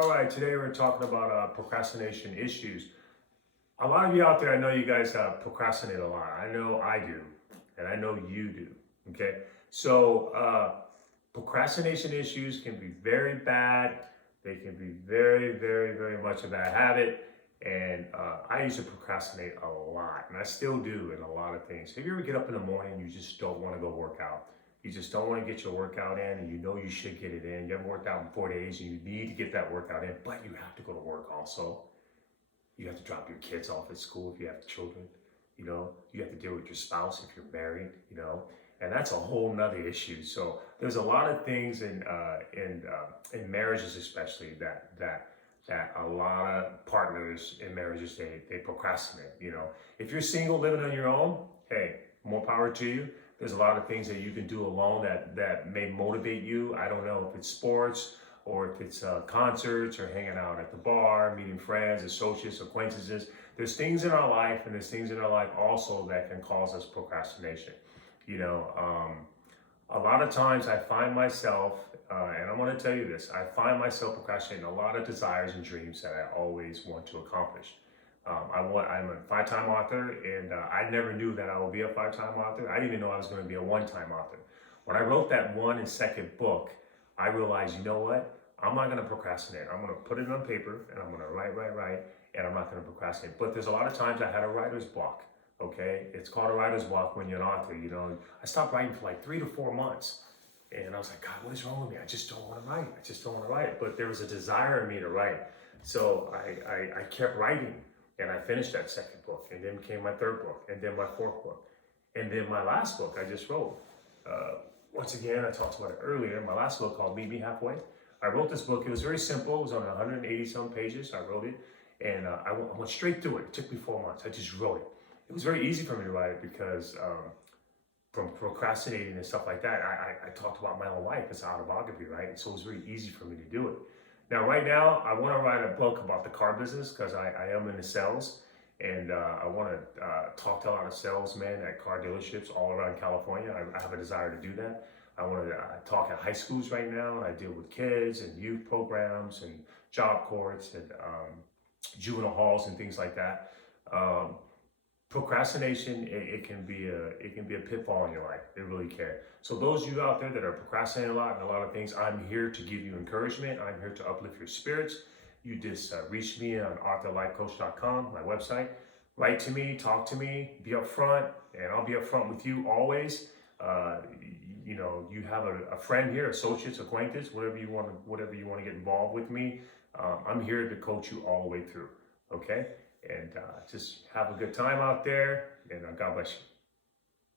All right, today we're talking about procrastination issues. A lot of you out there, I know you guys procrastinate a lot. I know I do, and I know you do. Okay, so procrastination issues can be very bad. They can be very, very, very much a bad habit. And I used to procrastinate a lot, and I still do in a lot of things. If you ever get up in the morning and you just don't want to go work out, you just don't want to get your workout in, and you know you should get it in. You haven't worked out in 4 days, and you need to get that workout in, but you have to go to work also. You have to drop your kids off at school if you have children. You have to deal with your spouse if you're married. And that's a whole nother issue. So there's a lot of things in marriages, especially that a lot of partners in marriages they procrastinate. If you're single living on your own, hey, more power to you. There's a lot of things that you can do alone that may motivate you. I don't know if it's sports or if it's concerts or hanging out at the bar, meeting friends, associates, acquaintances. There's things in our life, and there's things in our life also that can cause us procrastination. A lot of times I find myself, and I want to tell you this, I find myself procrastinating a lot of desires and dreams that I always want to accomplish. I'm a 5-time author, and I never knew that I would be a 5-time author. I didn't even know I was going to be a 1-time author. When I wrote that 1 and 2nd book, I realized, you know what? I'm not going to procrastinate. I'm going to put it on paper, and I'm going to write, and I'm not going to procrastinate. But there's a lot of times I had a writer's block. Okay, it's called a writer's block when you're an author. I stopped writing for like 3 to 4 months, and I was like, God, what is wrong with me? I just don't want to write. I just don't want to write. But there was a desire in me to write, so I kept writing. And I finished that 2nd book, and then came my 3rd book, and then my 4th book, and then my last book I just wrote. Once again, I talked about it earlier. My last book called Meet Me Halfway. I wrote this book. It was very simple. It was on 180 some pages. I wrote it, and I went straight through it. It took me 4 months. I just wrote it. It was very easy for me to write it because from procrastinating and stuff like that, I talked about my own life. It's an autobiography, right? And so it was very easy for me to do it. Now, right now, I want to write a book about the car business because I am into sales, and I want to talk to a lot of salesmen at car dealerships all around California. I have a desire to do that. I want to talk at high schools right now, and I deal with kids and youth programs and job courts and juvenile halls and things like that. Procrastination, it can be a pitfall in your life. It really can. So those of you out there that are procrastinating a lot and a lot of things, I'm here to give you encouragement. I'm here to uplift your spirits. You just reach me on authorlifecoach.com, my website. Write to me, talk to me, be upfront, and I'll be upfront with you always. You have a friend here, associates, acquaintance, whatever you want to get involved with me. I'm here to coach you all the way through. Okay. And just have a good time out there, and God bless you.